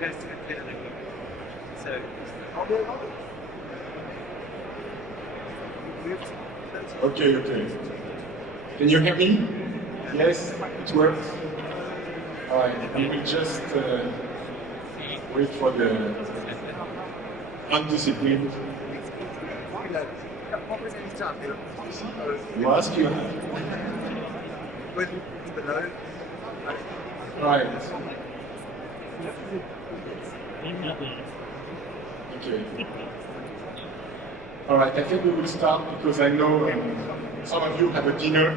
So, Okay. Can you hear me? Yes, it works. All right, we will just wait for the undisciplined. You ask you. Right. Okay. All right, I think we will start because I know some of you have a dinner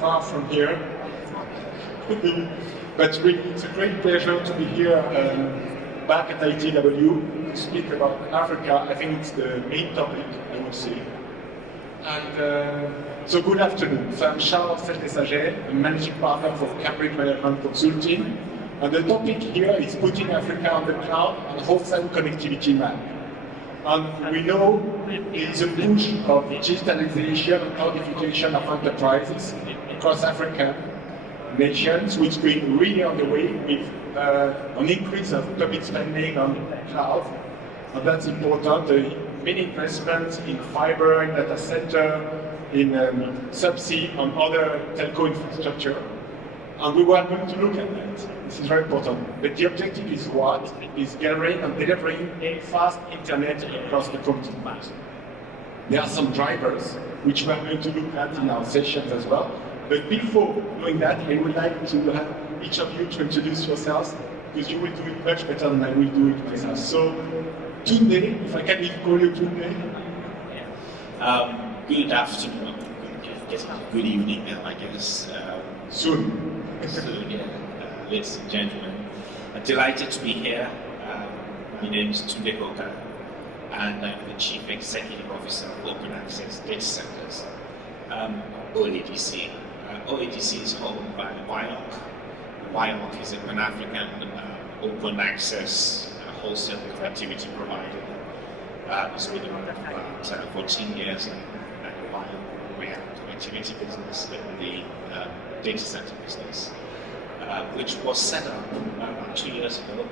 far from here. But really, it's a great pleasure to be here back at ITW to speak about Africa. I think it's the main topic, I would say. And so good afternoon. So I'm Charles Seldesager, a managing partner for Cambridge Management Consulting. And the topic here is putting Africa on the cloud and wholesale connectivity map. And we know there is a push of digitalization and cloudification of enterprises across African nations, which is going really on the way with an increase of public spending on cloud. And that's important. Many investments in fiber, in data center, in subsea, and other telco infrastructure. And we were going to look at that. This is very important. But the objective is what? Is gathering and delivering a fast internet across the continent. There are some drivers which we are going to look at in our sessions as well. But before doing that, I would like to have each of you to introduce yourselves, because you will do it much better than I will do it myself. So, Tunde, if I can even call you Tunde. Good afternoon, good evening now, I guess. Soon. Soon, yeah. Ladies and gentlemen, I'm delighted to be here. My name is Tunde Boka, and I'm the Chief Executive Officer of Open Access Data Centers, OADC. OADC is owned by WIOC. WIOC is a Pan-African open access wholesale connectivity provider. It's been around for about 14 years now. And WIOC, we have a connectivity business in the data center business, which was set up about 2 years ago.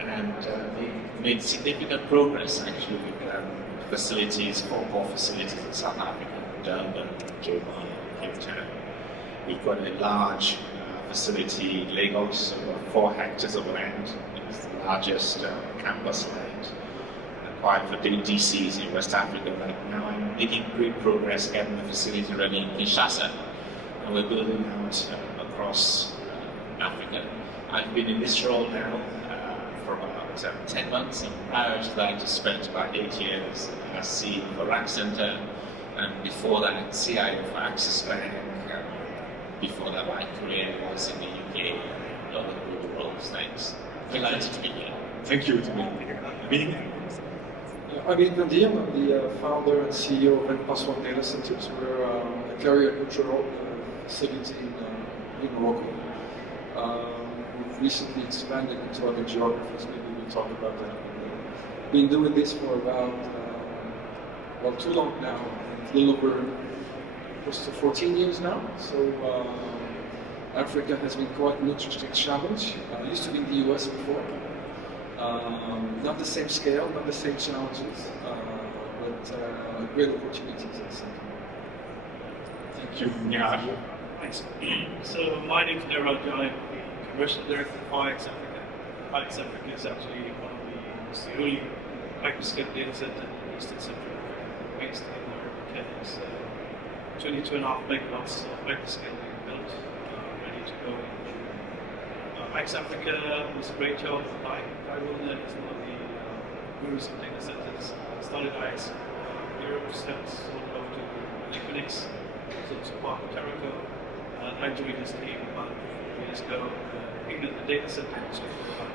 And we made significant progress actually with facilities, four facilities in South Africa, Durban, Joburg, Cape Town. We've got a large facility in Lagos, about 4 hectares of land. It's the largest campus land acquired for DCs in West Africa right now. I'm making great progress getting the facility ready in Kinshasa, and we're building out across Africa. I've been in this role now for about 10 months, and prior to that I spent about 8 years as CEO for Rack Center, and before that CIO for Access Bank. Before that my career was in the UK and other global roles. Thanks. Delighted to be here. Thank you. I'm Ian Diem. I'm the founder and CEO of Password Data Centers. We're a carrier-neutral facility in Morocco. We've recently expanded into other geographies. Maybe we'll talk about that. We've been doing this for about, too long now. A little over close to 14 years now. So Africa has been quite an interesting challenge. I used to be in the US before. Not the same scale, not the same challenges, but great opportunities, I think. Thank you. Yeah. Thanks. So my name is Gaylord. I'm Commercial Director for IX Africa. IX Africa is actually it's the only hyperscale data center in Eastern Central Africa, based in Nairobi, Kenya. So 22.5 megawatts of hyperscale being built, ready to go. IX Africa was a great job. Guy Wilner is one of the gurus of data centers. Started IX Europe, stepped sold over to Equinix, so it's part of Telecoms. I joined his team about 4 years ago. Been in the data center industry for about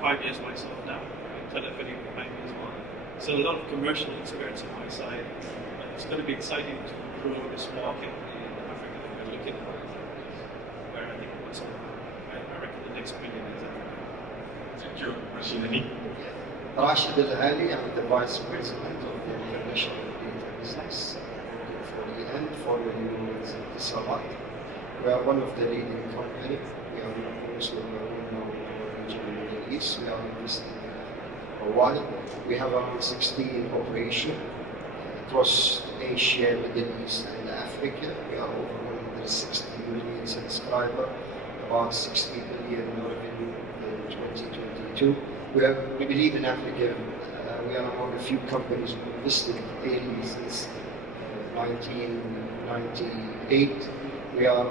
5 years myself now, and telephony behind me as well. So a lot of commercial experience on my side. It's going to be exciting to grow this market in Africa that we're looking at, where I think I reckon the next billion is Africa. Thank you, Rashid Ali. Rashid Al-Ali, I'm the Vice President of the International Data Business for EN, formerly known as Etisalat. We are one of the leading companies. We are also known region in the Middle East. We are investing for a while. We have around 16 operations across Asia, Middle East, and Africa. We are over 160 million subscribers, about 60 billion revenue in 2022. We believe in Africa. We are among a few companies who invested early since 1998. We are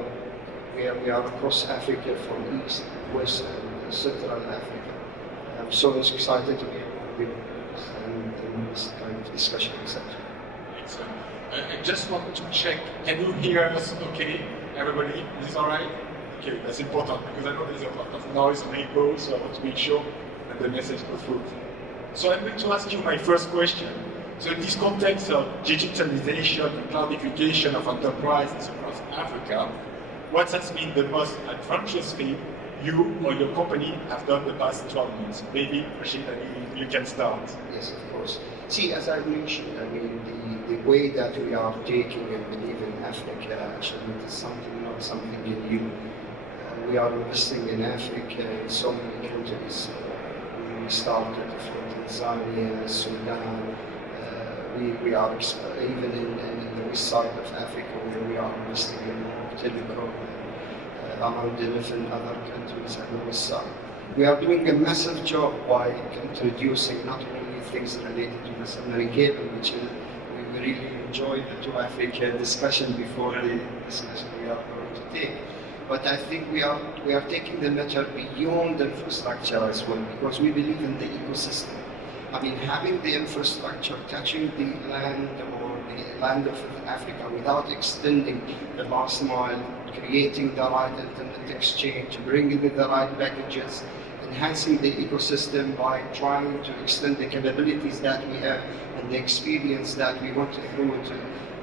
across Africa from East, West, and Central Africa. I'm so excited to be among you and in this kind of discussion, etc. Excellent. I just want to check, can you hear us okay, everybody? Is this all right? Okay, that's important because I know there's a lot of noise and echo, so I want to make sure that the message goes through. So I'm going to ask you my first question. So in this context of digitalization and cloudification of enterprises across Africa, what has been the most advantageous thing you or your company have done the past 12 months? Maybe, Rashid, you can start. Yes, of course. See, as I mentioned, I mean, the way that we are taking and believe in Africa, actually, it is not something new. We are investing in Africa in so many countries. We started from Tanzania, Sudan. We are even in the west side of Africa, where we are investing in Telecom, around 11 other countries on the west side. We are doing a massive job by introducing not only things related to the submarine cable, which we really enjoyed the To Africa discussion before the discussion we are going to take. But I think we are taking the matter beyond the infrastructure as well, because we believe in the ecosystem. I mean, having the infrastructure touching the land or the land of Africa without extending the last mile, creating the right internet exchange, bringing the right packages, enhancing the ecosystem by trying to extend the capabilities that we have and the experience that we want to throw to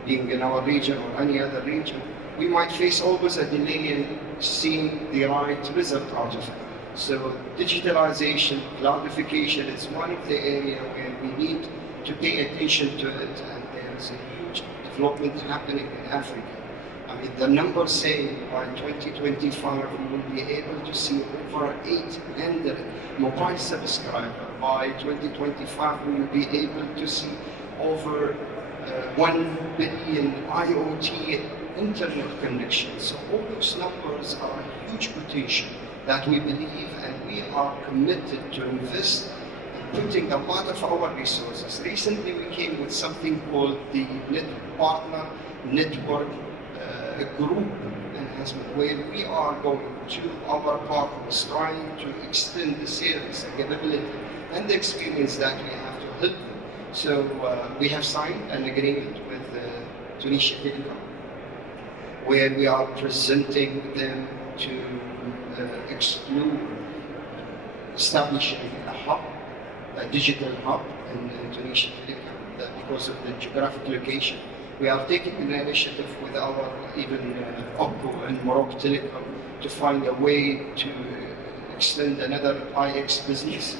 being in our region or any other region, we might face always a delay in seeing the right result out of it. So digitalization, cloudification is one of the areas where we need to pay attention to it, and there is a huge development happening in Africa. I mean, the numbers say by 2025 we will be able to see over 800 mobile subscribers. By 2025 we will be able to see over 1 billion IoT internet connections. So all those numbers are a huge potential that we believe, and we are committed to invest in putting a lot of our resources. Recently we came with something called the Partner Network Group Enhancement, where we are going to our partners trying to extend the service and capability and the experience that we have to help them. So we have signed an agreement with Tunisia Telecom, where we are presenting them to explore establishing a hub, a digital hub in Tunisia Telecom, because of the geographic location. We are taking an initiative with our OPCO and Morocco Telecom to find a way to extend another IX business.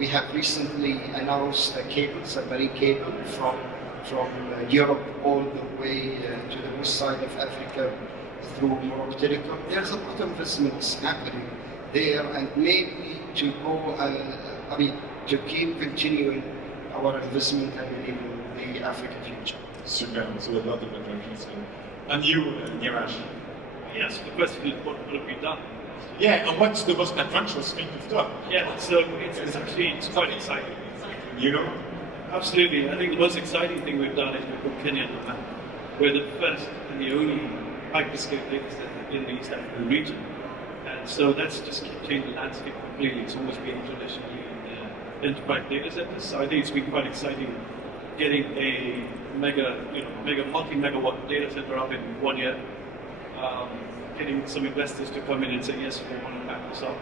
We have recently announced a cable, submarine cable from Europe all the way to the west side of Africa through Morocco Telecom. There's a lot of investments happening there, and maybe to go, to keep continuing our investment and in the African future. Super, so a lot of advantages. And you, Niraj? Yes, the question is what will be done? Yeah, and what's the most adventurous thing you've done? Yeah, so it's actually quite exciting. You know? Absolutely. I think the most exciting thing we've done is we put Kenya on the map. We're the first and the only hyperscale data center in the East African region. And so that's just changed the landscape completely. It's always been traditionally in the enterprise data centers. So I think it's been quite exciting getting a multi-megawatt data center up in 1 year. Getting some investors to come in and say, yes, we want to back this up.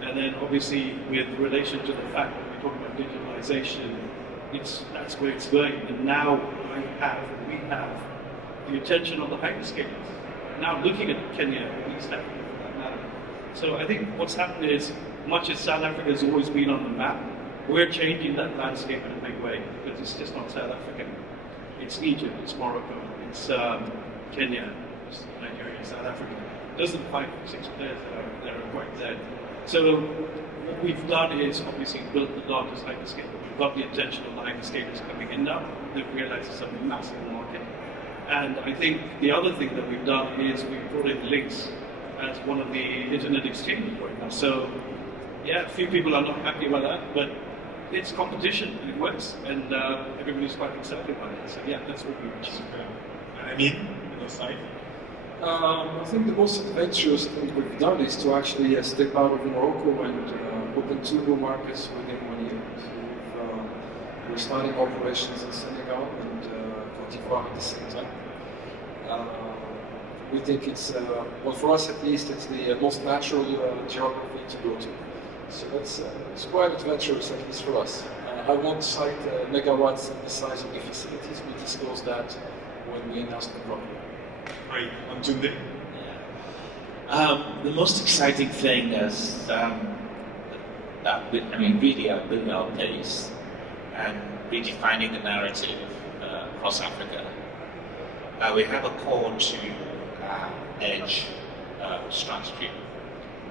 And then obviously with relation to the fact that we're talking about digitalization, that's where it's going. And now we have the attention of the hyperscalers. Now looking at Kenya, East Africa for that matter. So I think what's happened is, much as South Africa has always been on the map, we're changing that landscape in a big way, because it's just not South Africa. It's Egypt, it's Morocco, it's Kenya, it's Nigeria, South Africa. doesn't 5 or 6 players that are quite there. So what we've done is obviously built the largest hyperscaler. We've got the attention of the hyperscalers coming in now. They've realized it's a massive market. And I think the other thing that we've done is we've brought in links as one of the internet exchanges right now. So yeah, a few people are not happy about that, but it's competition and it works, and everybody's quite excited about it. So yeah, that's what we've achieved. I mean, on your side? I think the most adventurous thing we've done is to actually step out of Morocco and open 2 new markets within 1 year. So we're starting operations in Senegal and Cote d'Ivoire at the same time. We think it's, well, for us at least, it's the most natural geography to go to. So it's quite adventurous, at least for us. I won't cite megawatts and the size of the facilities. We disclose that when we announce the program. Right, on Tunde. The most exciting thing is really building our pace and redefining the narrative across Africa. We have a core to edge strategy.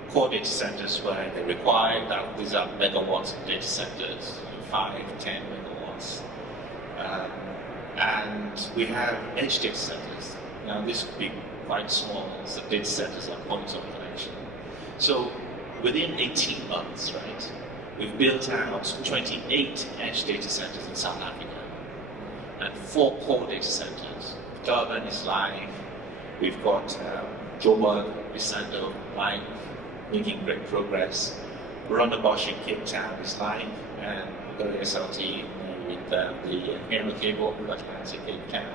Core data centers where they require that these are megawatts of data centers, 5, 10 megawatts. And we have edge data centers. Now this could be quite small, so data centers are points of connection. So within 18 months, right, we've built out 28 edge data centers in South Africa and 4 core data centers. Durban is live. We've got Joburg, Bisando live, making great progress. Rondebosch in Cape Town is live, and we've got SLT with the Hero cable, Atlantic Cape Town.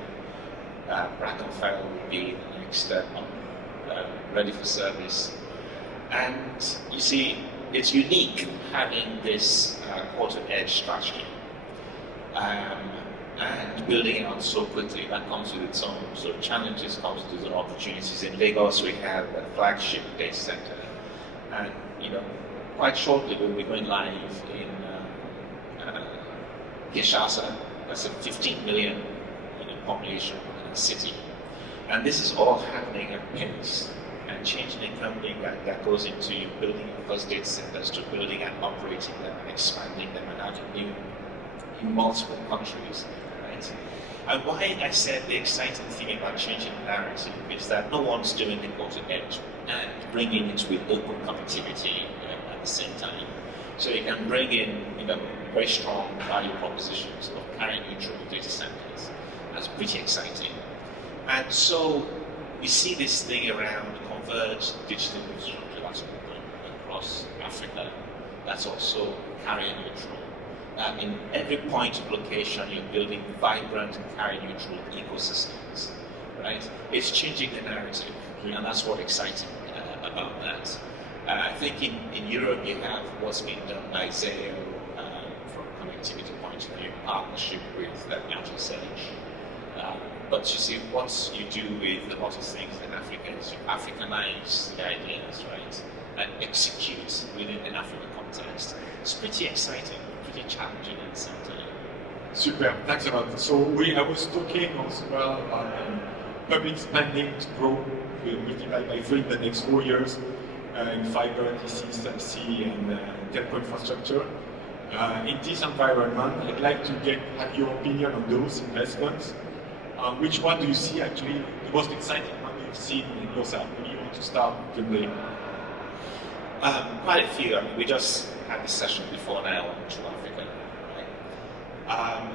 Brackenfell will be the next ready for service. And you see, it's unique having this core-to-edge strategy and building it out so quickly. That comes with its own sort of challenges, comes with its own opportunities. In Lagos, we have a flagship data center, and quite shortly we'll be going live in Kinshasa. That's a 15 million population city, and this is all happening at pace. And changing the company that goes into building your first data centers to building and operating them and expanding them and adding new in multiple countries, right? And why I said the exciting thing about changing the narrative is that no one's doing the core-to-edge and bringing it with open connectivity at the same time. So you can bring in very strong value propositions of carrier-neutral data centers. That's pretty exciting. And so we see this thing around converged digital infrastructure that's open across Africa. That's also carrier neutral. In every point of location, you're building vibrant carrier neutral ecosystems, right? It's changing the narrative, and that's what's exciting about that. I think in Europe you have what's been done by Zayo from a connectivity point of view, partnership with Edge. But you see, what you do with a lot of things in Africa is you Africanize the ideas, right? And execute within an African context. It's pretty exciting, pretty challenging at the same time. Super, thanks a lot. So I was talking as well about public spending to grow, will multiply by 3 in the next 4 years in fiber, DC, subsea, and telco infrastructure. In this environment, I'd like to have your opinion on those investments. Which one do you see actually the most exciting one you've seen in yourself? Maybe you want to start today. Quite a few. I mean, we just had this session before now on True Africa. Right?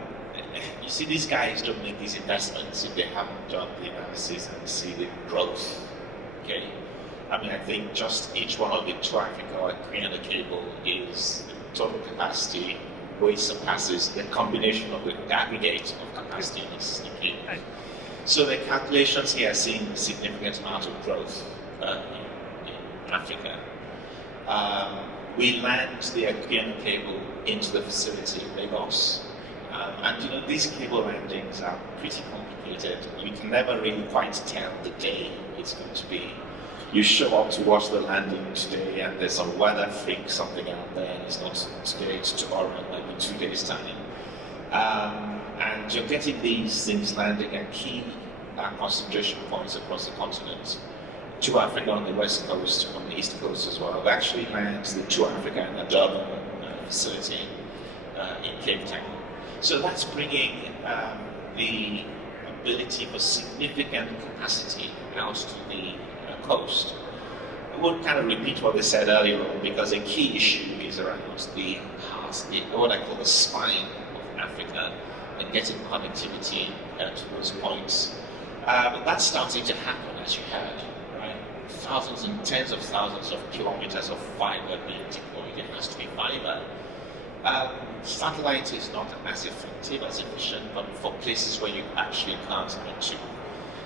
You see, these guys don't make these investments if they haven't done the analysis and see the growth. Okay. I mean, I think just each one of the True Africa or 300 cable is total capacity way surpasses the combination of the aggregate of capacity in existing cable. So the calculations here are seeing a significant amount of growth in Africa. We land the Aguiana cable into the facility in Lagos. And these cable landings are pretty complicated. You can never really quite tell the day it's going to be. You show up to watch the landing today and there's some weather freak, something out there, and it's not today, it's tomorrow, maybe 2 days' time. And you're getting these things landing at key concentration points across the continent. to Africa on the west coast, on the east coast as well. It actually lands the to Africa and the Durban facility in Cape Town. So that's bringing the ability for significant capacity out to the coast. I won't kind of repeat what they said earlier on, because a key issue is around the heart, what I call the spine of Africa, and getting connectivity to those points. That's starting to happen, as you heard, right? Thousands and tens of thousands of kilometers of fiber being deployed. It has to be fiber. Satellite is not as effective, as efficient, but for places where you actually can't get to.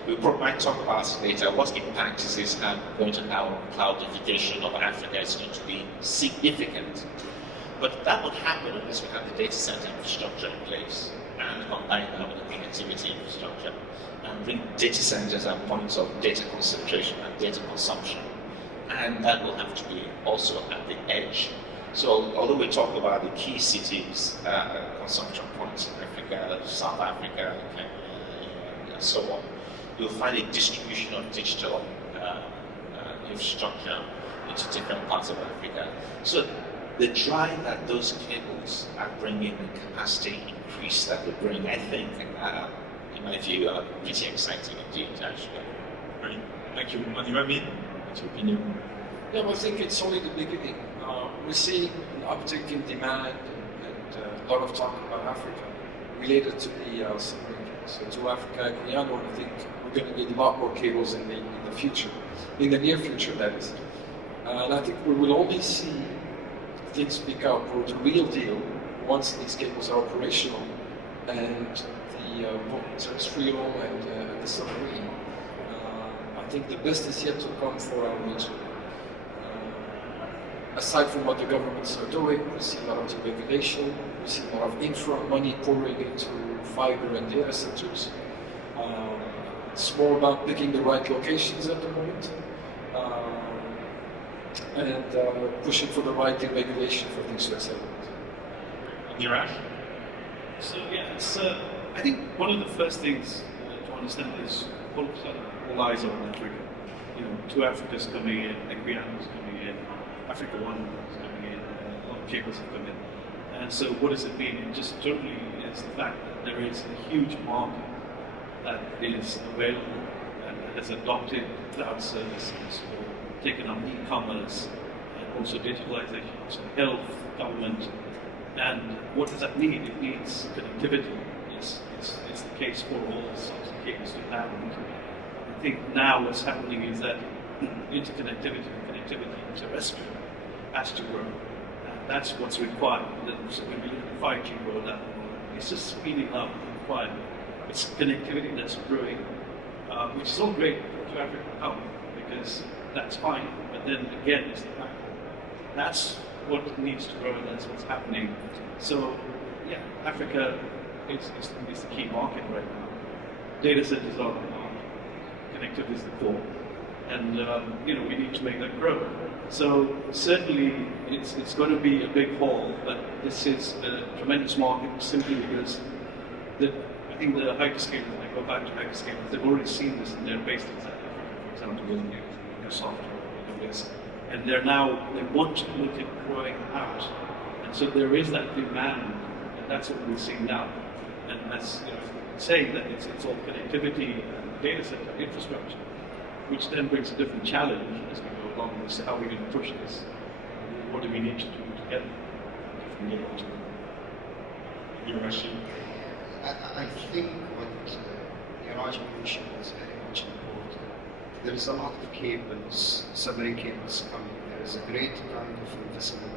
We might talk about it later. What impact is this going to have on cloudification of Africa? Is going to be significant. But that would happen unless we have the data center infrastructure in place and combine that with the connectivity infrastructure and bring data centers as points of data concentration and data consumption. And that will have to be also at the edge. So although we talk about the key cities, consumption points in Africa, South Africa, and so on, you'll find a distribution of digital infrastructure into different parts of Africa. So the drive that those cables are bringing, the capacity increase that they bring, I think, in my view, are pretty exciting indeed, actually. Great. Thank you. What do you mean? What's your opinion? Yeah, well, I think it's only the beginning. We're seeing an uptick in demand and a lot of talk about Africa related to the submarine. So to Africa and Guyana, I think we're going to need a lot more cables in the future, in the near future, that is. And I think we will only see things pick up or the real deal once these cables are operational and the terrestrial and the submarine. I think the best is yet to come for our region. Aside from what the governments are doing, we see a lot of deregulation, we see a lot of infra money pouring into fiber and data centers. It's more about picking the right locations at the moment and pushing for the right deregulation for things to accelerate. Niraj? So yeah, it's, I think one of the first things to understand is all eyes are on Africa. You know, two Africa's coming in, Guyana's coming in, Africa One is coming in, a lot of cables have come in. And so what does it mean? It just totally is the fact that there is a huge market that is available and has adopted cloud services or taken up e-commerce and also digitalization, so health, government. And what does that need? It needs connectivity. It's the case for all sorts of cables to have. I think now what's happening is that interconnectivity and connectivity terrestrial has to grow. And that's what's required. So when we look at 5G rollout, it's just speeding up the requirement. It's connectivity that's growing, which is all great to Africa, because that's fine. But then again, it's the fact that's what needs to grow, and that's what's happening. So yeah, Africa is the key market right now. Data centers are connectivity is the core, and you know, we need to make that grow. So certainly it's going to be a big haul, but this is a tremendous market simply because I think the hyperscalers, when I go back to hyperscalers, they've already seen this in their base in South Africa, for example, in Microsoft or AWS, and they want to look at growing out, and so there is that demand, and that's what we're seeing now, and that's, you know, saying that it's all connectivity and data center infrastructure, which then brings a different challenge as we go along. So how are we going to push this? What do we need to do together if we get on to it? I think what Niraj mentioned is very much important. There is a lot of cables, submarine cables coming. There is a great kind of investment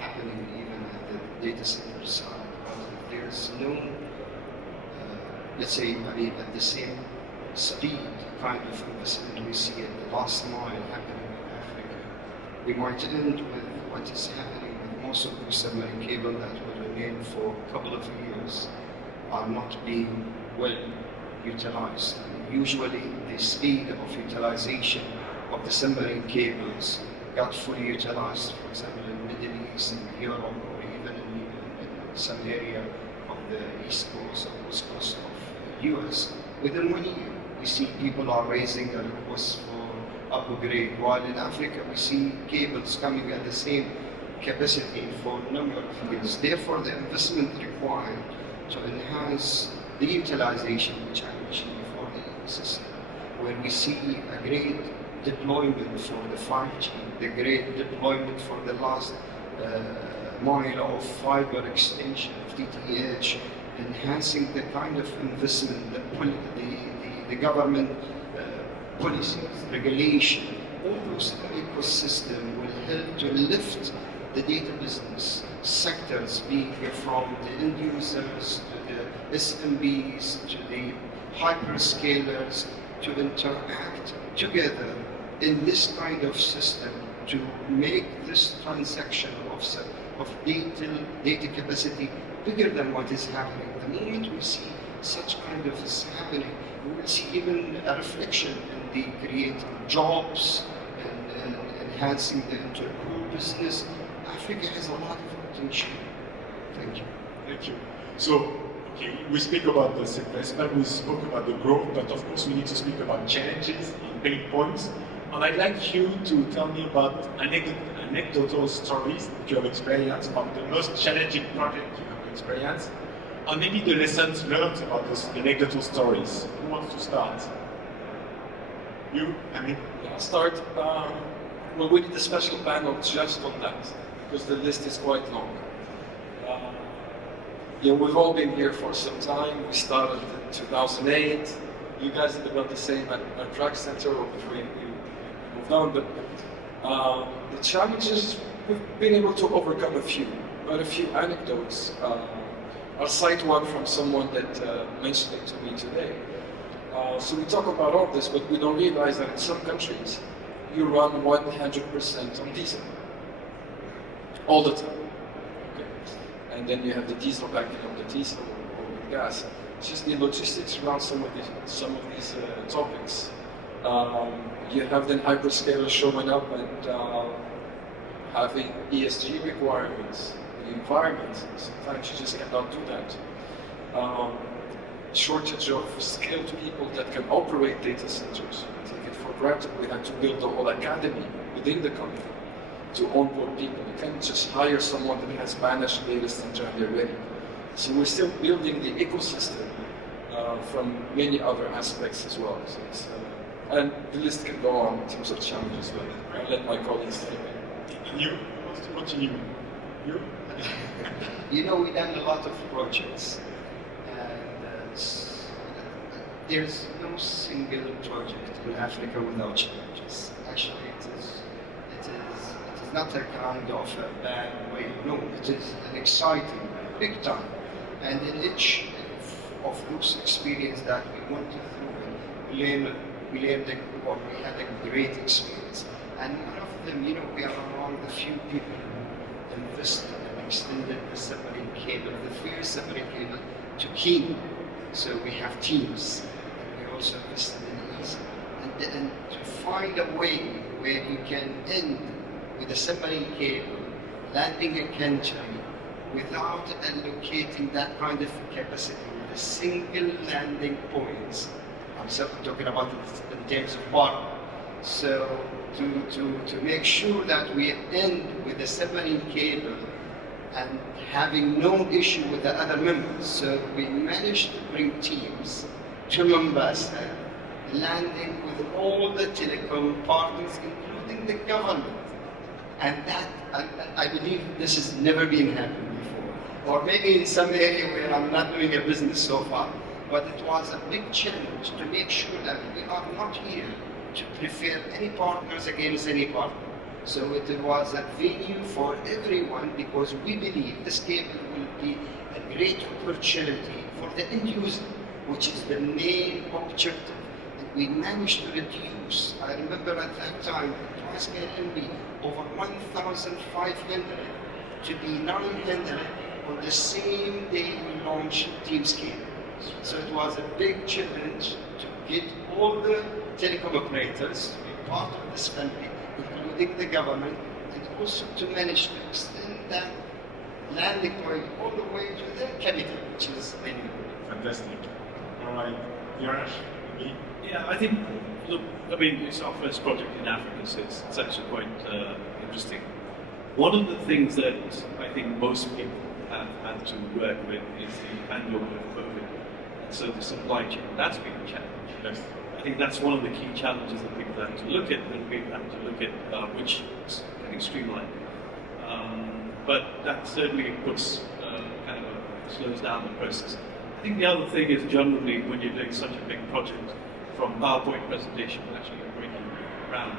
happening even at the data center side. But there is no, let's say, at the same speed kind of investment we see at the last mile happening in Africa. We might end with what is happening with most of the submarine cable that will remain for a couple of years are not being well utilized. And usually the speed of utilization of the submarine cables got fully utilized, for example, in the Middle East, in Europe, or even in some area of the East Coast or West Coast of the US. Within 1 year, we see people are raising a request for upgrade, while in Africa we see cables coming at the same capacity for a number of years. Therefore, the investment required to enhance the utilization, which I mentioned before, the system, where we see a great deployment for the 5G, the great deployment for the last mile of fiber extension, of DTH, enhancing the kind of investment that the government policies, regulation, all those ecosystem will help to lift the data business sectors, being from the end users to the SMBs to the hyperscalers, to interact together in this kind of system to make this transaction of data capacity bigger than what is happening. The moment we see such kind of is happening, we will see even a reflection in the creating jobs and enhancing the intergroup business. Africa has a lot of potential. Thank you. Thank you. So, okay, we speak about this investment, we spoke about the growth, but of course we need to speak about challenges and pain points. And I'd like you to tell me about anecdotal stories that you have experienced from the most challenging project you have experienced, and maybe the lessons learned about those anecdotal stories. Who wants to start? You, Amit? Yeah, I'll start. Well, we did a special panel just on that, because the list is quite long. Yeah, we've all been here for some time. We started in 2008. You guys did about the same at Track Center, or before you moved on. But the challenges, we've been able to overcome a few. But a few anecdotes. I'll cite one from someone that mentioned it to me today. So we talk about all this, but we don't realize that in some countries, you run 100% on diesel. All the time. Okay. And then you have the diesel backing up the diesel or with gas. It's just the logistics around some of these topics. You have then hyperscalers showing up and having ESG requirements, the environment. Sometimes you just cannot do that. Shortage of skilled people that can operate data centers. We take it for granted. We had to build a whole academy within the company to onboard people. You can't just hire someone that has managed data center and they're ready. So we're still building the ecosystem from many other aspects as well. So it's, and the list can go on in terms of challenges, but I'll let my colleagues take it. And you want to continue? You? You know, we've done a lot of projects, and there's no single project in Africa without challenges. Actually, it is not a kind of a bad way. No, it is an exciting, big time. And in each of those experiences that we went through, we had a great experience. And one of them, you know, we are among the few people who invested and extended the submarine cable, the first submarine cable to Kenya. So we have teams, and we also invested in EASA. And to find a way where you can end with a submarine cable, landing a country without allocating that kind of capacity with a single landing point. I'm talking about it in terms of partner. So to make sure that we end with a submarine cable and having no issue with the other members. So we managed to bring teams to Mombasa, landing with all the telecom partners, including the government. And that, I believe this has never been happened before. Or maybe in some area where I'm not doing a business so far. But it was a big challenge to make sure that we are not here to prefer any partners against any partner. So it was a venue for everyone, because we believe this cable will be a great opportunity for the end user, which is the main objective. And we managed to reduce, I remember at that time, it was MB over 1,500 to be 900 on the same day we launched Teams cable. So it was a big challenge to get all the telecom operators to be part of this family, including the government, and also to manage to extend that landing point all the way to the capital, which is Gaylord. Fantastic. All right, Yash, me? Yeah, I think look, I mean, it's our first project in Africa, so it's actually quite interesting. One of the things that I think most people have had to work with is the hangover of COVID. And so the supply chain, that's been a challenge. Yes. I think that's one of the key challenges that people have to look at, and we have to look at which is getting streamlined. But that certainly puts kind of slows down the process. I think the other thing is generally when you're doing such a big project, from PowerPoint presentation to actually bringing around,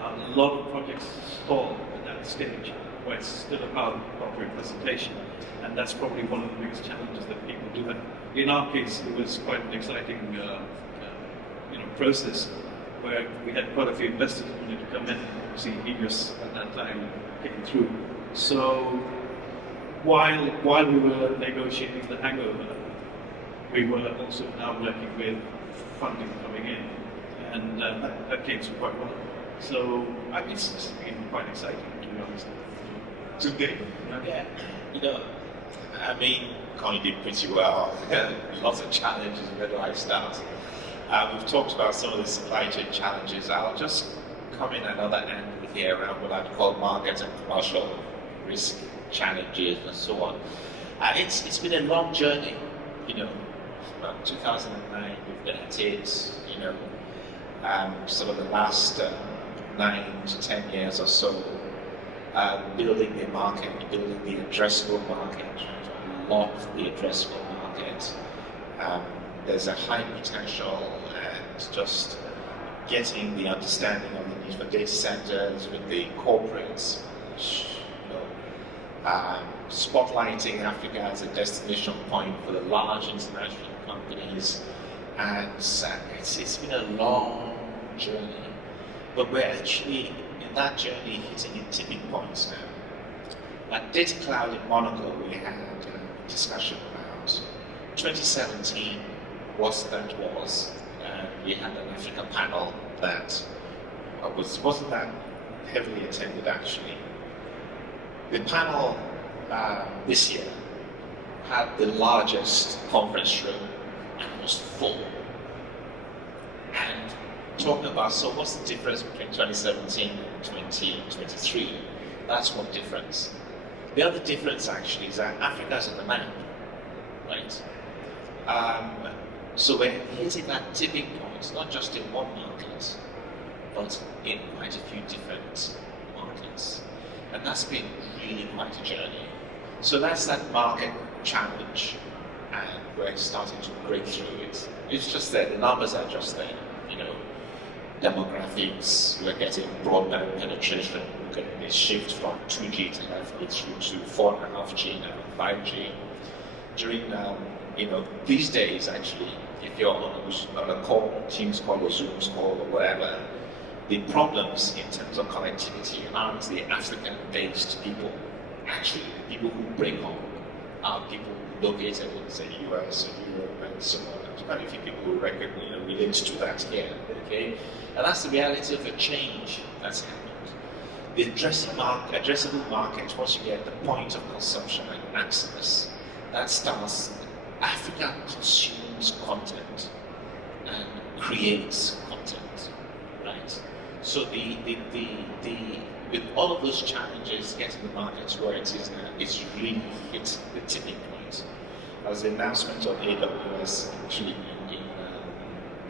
a lot of projects stall at that stage where it's still a PowerPoint presentation, and that's probably one of the biggest challenges that people do have. In our case, it was quite an exciting process where we had quite a few investors who wanted to come in, see Helios at that time getting through. So while we were negotiating the hangover, we were also now working with funding coming in, and that came through quite well. So it's been quite exciting, to be honest. Today? Yeah, I mean, Connie did pretty well. Lots of challenges. Where do I start? We've talked about some of the supply chain challenges. I'll just come in another angle here around what I'd call market and commercial risk challenges and so on. It's been a long journey, About 2009, we've been at it, sort of the last 9 to 10 years or so, building the market, building the addressable market, trying to unlock the addressable market. There's a high potential, and just getting the understanding of the need for data centers with the corporates, spotlighting Africa as a destination point for the large international companies, and it's been a long journey, but we're actually in that journey hitting a tipping point now. At Data Cloud in Monaco, we had a discussion about 2017, what that was. We had an Africa panel that wasn't that heavily attended actually. The panel this year had the largest conference room and was full. And talking about, so what's the difference between 2017 and 2023? That's one difference. The other difference actually is that Africa's on the map, right? So we're hitting that tipping point, not just in one market, but in quite a few different markets. And that's been really quite a journey. So that's that market challenge, and we're starting to break through it. It's just there, the numbers are just there, demographics, we're getting broadband penetration, we're getting a shift from 2G to LTE through to 4.5G now, 5G. During, these days actually, if you're on a call, Teams call or Zoom call or whatever, the problems in terms of connectivity aren't the African-based people. Actually, the people who bring home are people located in, say, US or Europe and so on. There's quite a few people who relate to that here, okay? And that's the reality of a change that's happened. The addressable market, once you get the point of consumption and access, that starts, Africa consumes content and creates content, right? So with all of those challenges, getting the markets where it is now, it's really hit the tipping point. As the announcement of AWS actually in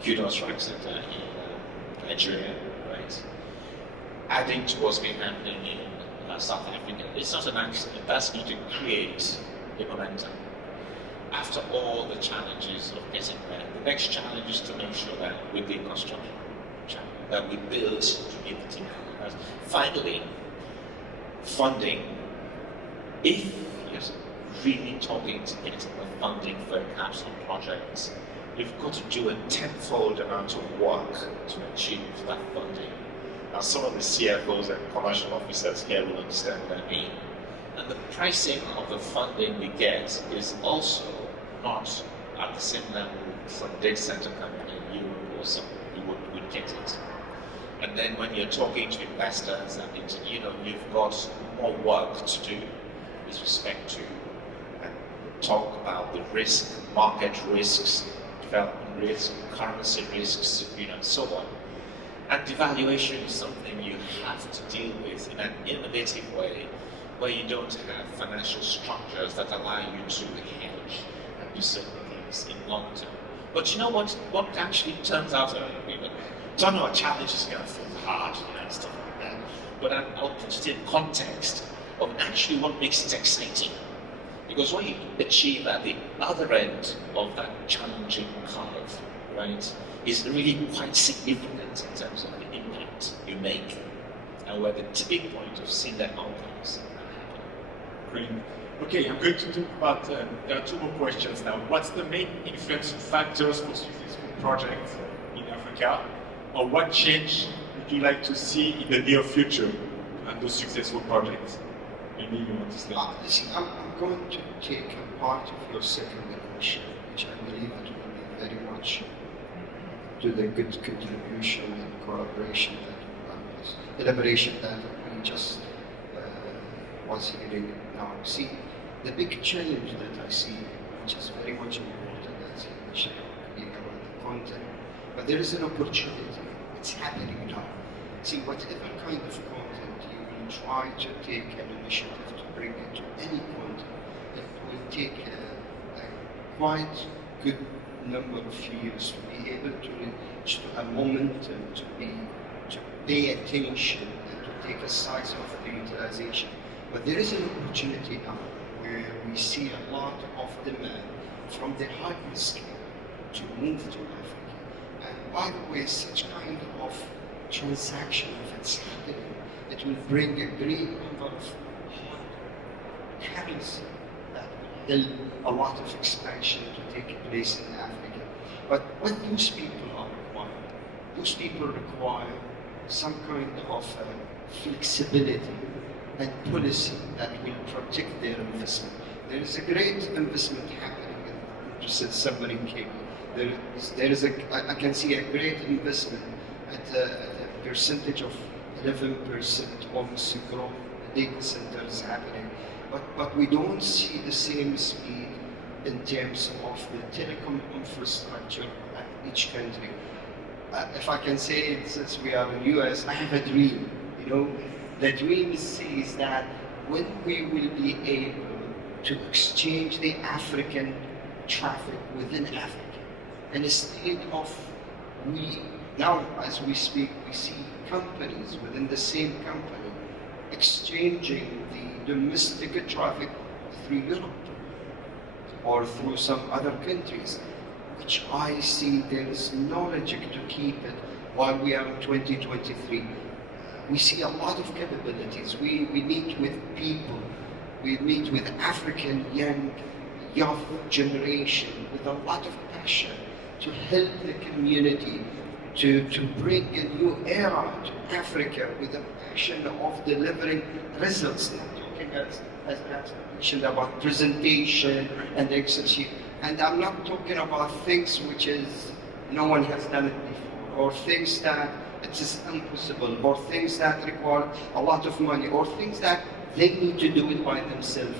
Kudos Rock Center in Nigeria, right? Adding to what's been happening in South Africa, it's not an accident. That's going to create the momentum. After all the challenges of getting there, the next challenge is to make sure that with the construction that we build to meet the tipping point. Finally, funding. If you're really talking to get the funding for capital projects, you've got to do a tenfold amount of work to achieve that funding. Now, some of the CFOs and commercial officers here will understand what I mean. And the pricing of the funding we get is also not at the same level some data center company in Europe or some would get it. And then when you're talking to investors, that means you've got more work to do with respect to and talk about the risk, market risks, development risk, currency risks, and so on. And devaluation is something you have to deal with in an innovative way, where you don't have financial structures that allow you to hedge and do certain things in long term. But you know what actually turns out, some of our challenges are going to feel hard, and stuff like that. But I'll put it in context of actually what makes it exciting. Because what you achieve at the other end of that challenging curve, right, is really quite significant in terms of the impact you make. And we're at the tipping point of seeing that outcomes happen. Great. Okay, I'm going to talk about, there are two more questions now. What's the main influencing factors for successful projects in Africa? Or what change would you like to see in the near future and those successful projects? Maybe you want to start. I'm going to take a part of your second question, which I believe it will be very much to the good contribution and collaboration elaboration that we just was hearing now. See, the big challenge that I see, which is very much important, as you mentioned, about the content, but there is an opportunity. It's happening now. See, whatever kind of content you will try to take an initiative to bring it to any content, it will take a quite good number of years to be able to reach to a momentum, to pay attention and to take a size of the utilization. But there is an opportunity now where we see a lot of demand from the hyperscale to move to Africa. And by the way, such kind of transaction, if it's happening, it will bring a great number of hard currency that will help a lot of expansion to take place in Africa. But what those people are requiring, those people require some kind of flexibility and policy that will protect their investment. There is a great investment happening in submarine cable. I can see a great investment at a percentage of 11% almost growth. Data centers happening, but we don't see the same speed in terms of the telecom infrastructure at each country. If I can say it, since we are in the US, I have a dream. The dream says that when we will be able to exchange the African traffic within Africa, and instead of now as we speak, we see companies within the same company exchanging the domestic traffic through Europe or through some other countries, which I see there is no logic to keep it while we are in 2023. We see a lot of capabilities. We meet with people. We meet with African young generation with a lot of passion to help the community to bring a new era to Africa with a passion of delivering results. Not talking as mentioned about presentation and exercise. And I'm not talking about things which is no one has done it before, or things that it is impossible, or things that require a lot of money, or things that they need to do it by themselves.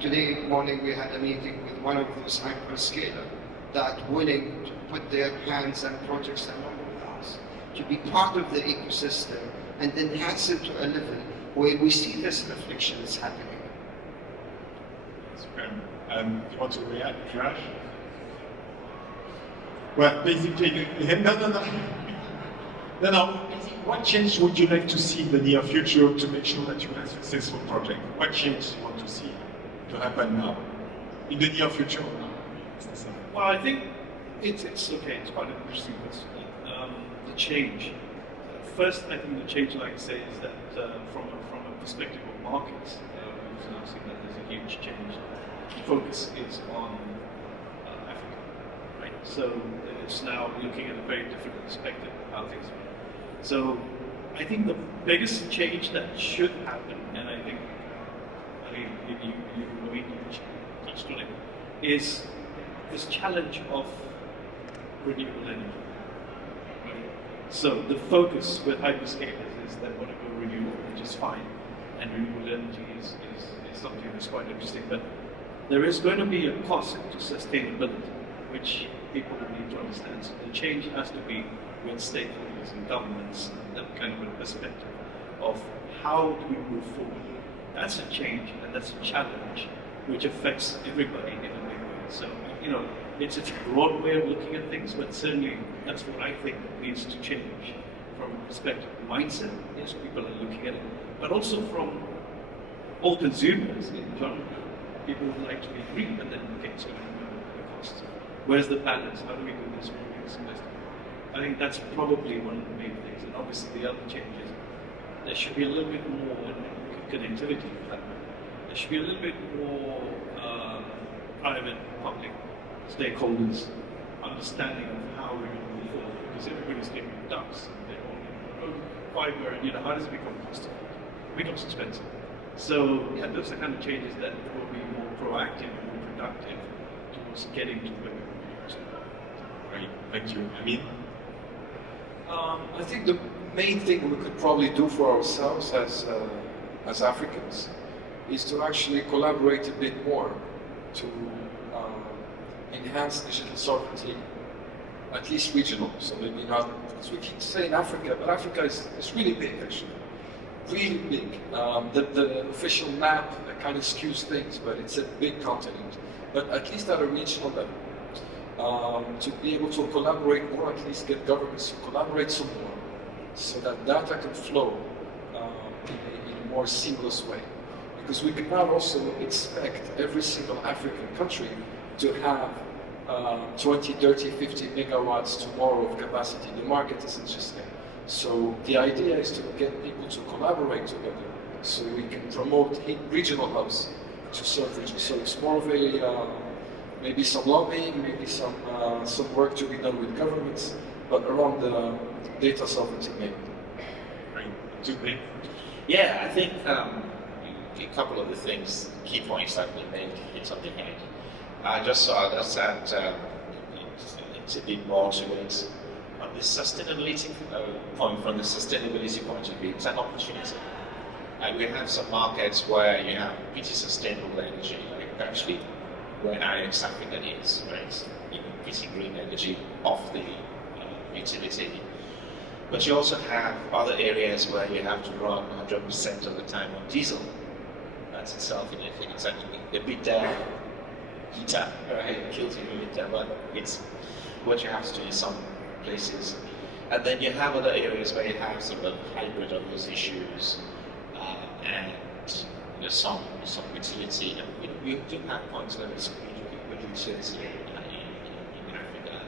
Today morning we had a meeting with one of those hyperscalers that willing to put their hands and projects along with us to be part of the ecosystem and enhance it to a level where we see this reflection is happening. Super. You want to react, Josh? Well, basically, no. What change would you like to see in the near future to make sure that you have a successful project? What change do you want to see to happen now? In the near future? Well, I think it's okay. It's quite an interesting question. The change. First, I think the change, like I say, is that from a perspective of markets, we've now seen that there's a huge change. The focus is on Africa, right? So it's now looking at a very different perspective of how things are. So I think the biggest change that should happen, and I think, you touched on it, is this challenge of renewable energy. Right? So the focus with hyperscalers is they want to go renewable, which is fine, and renewable energy is something that's quite interesting. But there is going to be a cost to sustainability, which people need to understand. So the change has to be with stakeholders and governments, and that kind of a perspective of how do we move forward. That's a change and that's a challenge which affects everybody in a big way. So, you know, it's a broad way of looking at things, but certainly that's what I think needs to change from a perspective of mindset. Yes, people are looking at it, but also from all consumers in general. People would like to be free, but then okay, so the costs. Where's the balance? How do we do this? I think that's probably one of the main things. And obviously the other changes, there should be a little bit more connectivity for that. There should be a little bit more private, public stakeholders understanding of how we're going to move forward, because everybody's getting ducks and they're all fiber, and you know, how does it become cost effective? It becomes expensive. So yeah, those are the kind of changes that will be more proactive and more productive towards getting to where we want to go. Great, thank you. I mean, I think the main thing we could probably do for ourselves as Africans is to actually collaborate a bit more to enhance digital sovereignty, at least regional. So maybe not, because we keep saying Africa, but Africa is really big actually. Really big. The official map kind of skews things, but it's a big continent. But at least at a regional level, to be able to collaborate more, at least get governments to collaborate some more, so that data can flow in a more seamless way. Because we cannot also expect every single African country to have 20, 30, 50 megawatts tomorrow of capacity. The market isn't just there. So the idea is to get people to collaborate together so we can promote regional hubs to serve regions. So it's more of a, maybe some lobbying, maybe some work to be done with governments, but around the data sovereignty maybe. Right. Yeah, I think a couple of the things, key points that we made hit on the head. I'll just add it's a bit more to it. On the sustainability point, from the sustainability point of view, it's an opportunity. And we have some markets where you have pretty sustainable energy, like actually where IX Africa is, right? You know, pretty green energy off the utility. But you also have other areas where you have to run 100% of the time on diesel. That's itself, and I think it's actually a bit heater, right? It kills you a bit, but it's what you have to do in some places. And then you have other areas where you have sort of hybrid of those issues, and you know, some utility. And we do have points where it's good utility in Africa.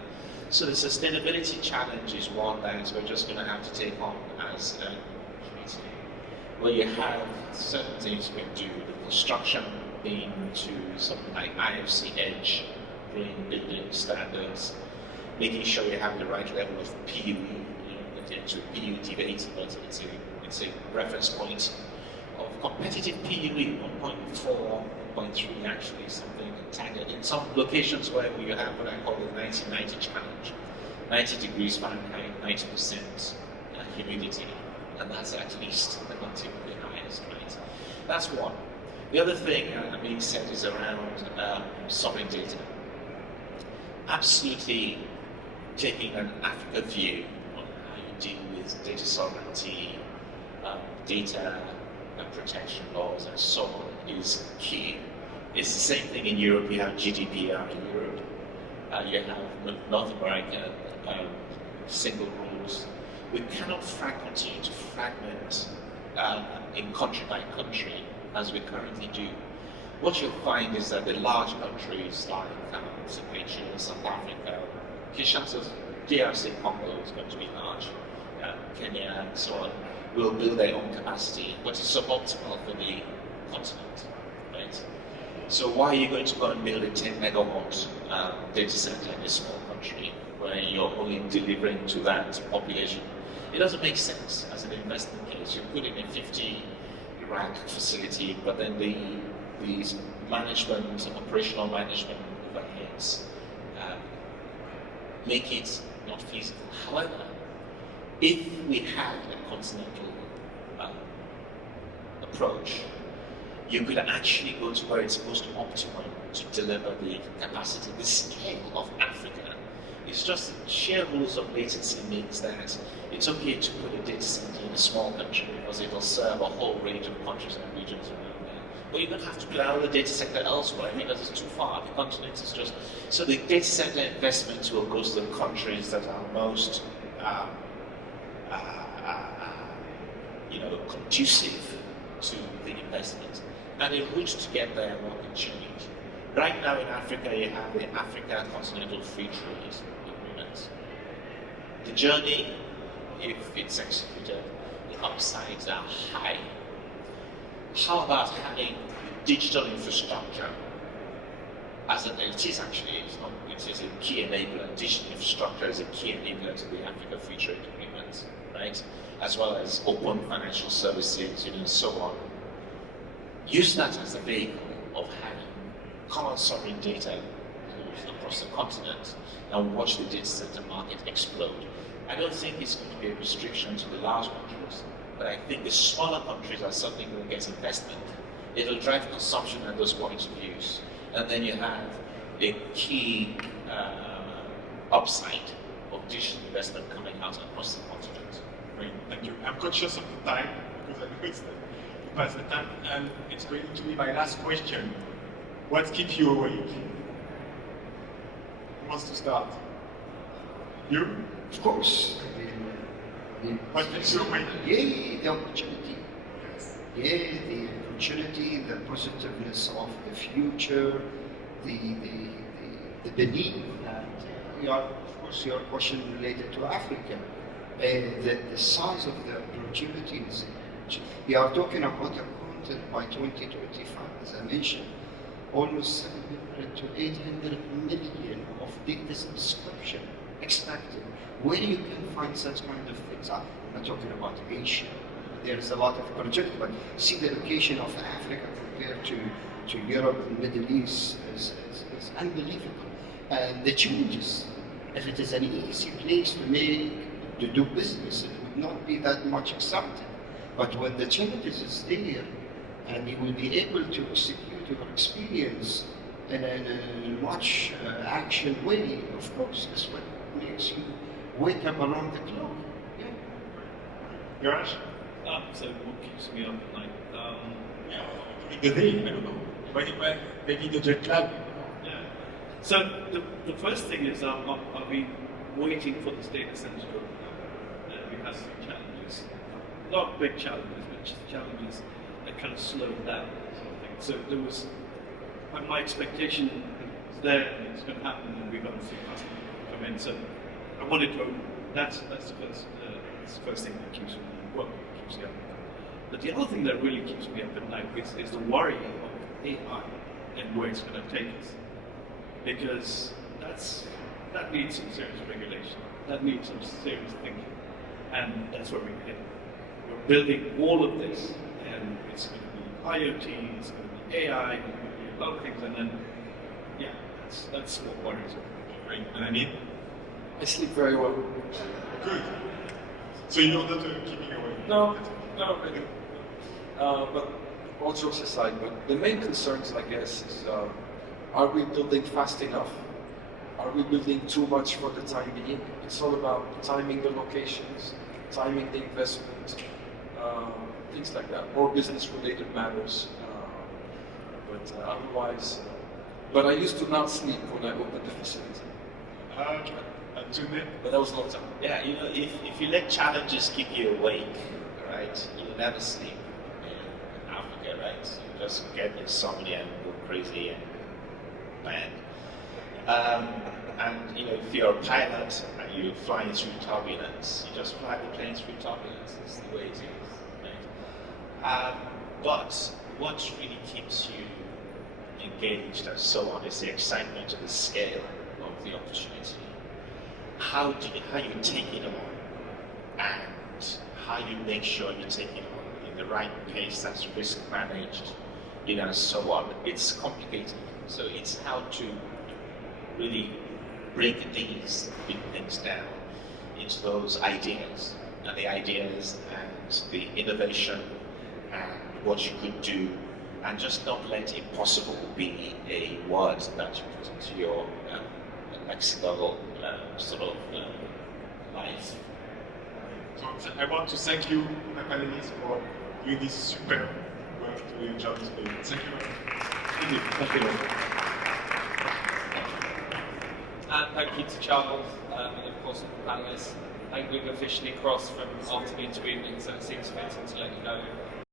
So the sustainability challenge is one that we're just going to have to take on as a community, where you have certain things we do, the construction being to something like IFC Edge, green building standards, making sure you have the right level of PUE, you know, get into a PUE debate, but it's a reference point of competitive PUE, 1.4, 1.3 actually, something target in some locations where we have what I call the 1990 challenge, 90 degrees Fahrenheit, 90% humidity, and that's at least the highest, right? That's one. The other thing being said is around sovereign data. Absolutely taking an Africa view on how you deal with data sovereignty, data protection laws, and so on is key. It's the same thing in Europe. You have GDPR in Europe. You have North America, single rules. We cannot continue to fragment in country by country as we currently do. What you'll find is that the large countries like Nigeria, South Africa, Kinshasa, DRC Congo is going to be large, Kenya and so on, will build their own capacity, but it's suboptimal for the continent, right? So why are you going to go and build a 10 megawatt data center in a small country where you're only delivering to that population? It doesn't make sense as an investment case. You're putting a 50 rack facility, but then these management, operational management overheads make it not feasible. However, if we had a continental approach, you could actually go to where it's most optimum to deliver the capacity, the scale of Africa It's just sheer rules of latency means that it's okay to put a data center in a small country because it'll serve a whole range of countries and regions around there. But you don't have to put another data center elsewhere because it's too far. The continent is just... So the data center investment will go to the countries that are most conducive to the investment. And the route to get there will change. Right now in Africa, you have the Africa Continental Free Trade Agreement. The journey, if it's executed, the upsides are high. How about having digital infrastructure as it is actually, it is a key enabler. Digital infrastructure is a key enabler to the Africa Free Trade Agreement, right? As well as open financial services, and so on. Use that as a vehicle of having common sovereign data across the continent and watch the data center market explode. I don't think it's going to be a restriction to the large countries, but I think the smaller countries are certainly going to get investment. It'll drive consumption at those points of use. And then you have a key upside of digital investment coming out across the continent. Great, thank you. I'm conscious of the time because I know it's past the time, and it's going to be my last question. What keeps you awake? Who wants to start? You? Of course. What keeps you awake? Yeah, the opportunity. Yeah, the opportunity, the positiveness of the future, the belief that of course, your question related to Africa. The size of the opportunities. We are talking about a content by 2025, as I mentioned, almost 700 to 800 million of data subscription expected. Where you can find such kind of things? I'm not talking about Asia. There is a lot of projects, but see the location of Africa compared to Europe and Middle East is unbelievable. And the challenges, if it is an easy place to do business, it would not be that much exciting. But when the challenges is there, and you will be able to execute your experience in a much action way, of course, that's what makes you wake up around the clock. Yeah. Garage? So what keeps me up at night? The day, I don't know. Maybe the jet lag. Yeah. So the first thing is I've been waiting for this data center to open up. We have some challenges. Not big challenges, but just challenges that kind of slowed down sort of thing. So there was, my expectation is there and it's going to happen and we're going to see customers come in. So I wanted to open. That's the first thing that keeps me up. But the other thing that really keeps me up at night is the worry of AI and where it's going to take us. Because that needs some serious regulation. That needs some serious thinking. And that's where we're heading. We're building all of this, and it's going to be IoT, it's going to be AI, it's going to be a lot of things, and then, yeah, that's what worries me. Great. And I mean? I sleep very well. Good. So you know that keeping you awake? No, really. But all jokes aside, but the main concerns, I guess, is are we building fast enough? Are we building too much for the time being? It's all about timing the locations, timing the investment, things like that, more business-related matters. But otherwise, but I used to not sleep when I opened the facility. But that was a long time. Yeah, if you let challenges keep you awake, right, you'll never sleep in Africa, right? You just get insomnia and go crazy and bang. And if you're a pilot and you're flying through turbulence, you just fly the plane through turbulence. That's the way it is, right? But what really keeps you engaged and so on is the excitement of the scale of the opportunity. How you take it on, and how you make sure you take it on in the right pace that's risk managed, and so on. It's complicated. So it's how to really break these big things down into those ideas, and the ideas and the innovation and what you could do, and just not let impossible be a word that you put into your next level sort of life. So I want to thank you, my panelists, for doing this super work to your job today. Thank you. Thank you. Thank you. And thank you to Charles and of course all the panelists. I think we've officially crossed from afternoon to evening, so it seems fitting to let you know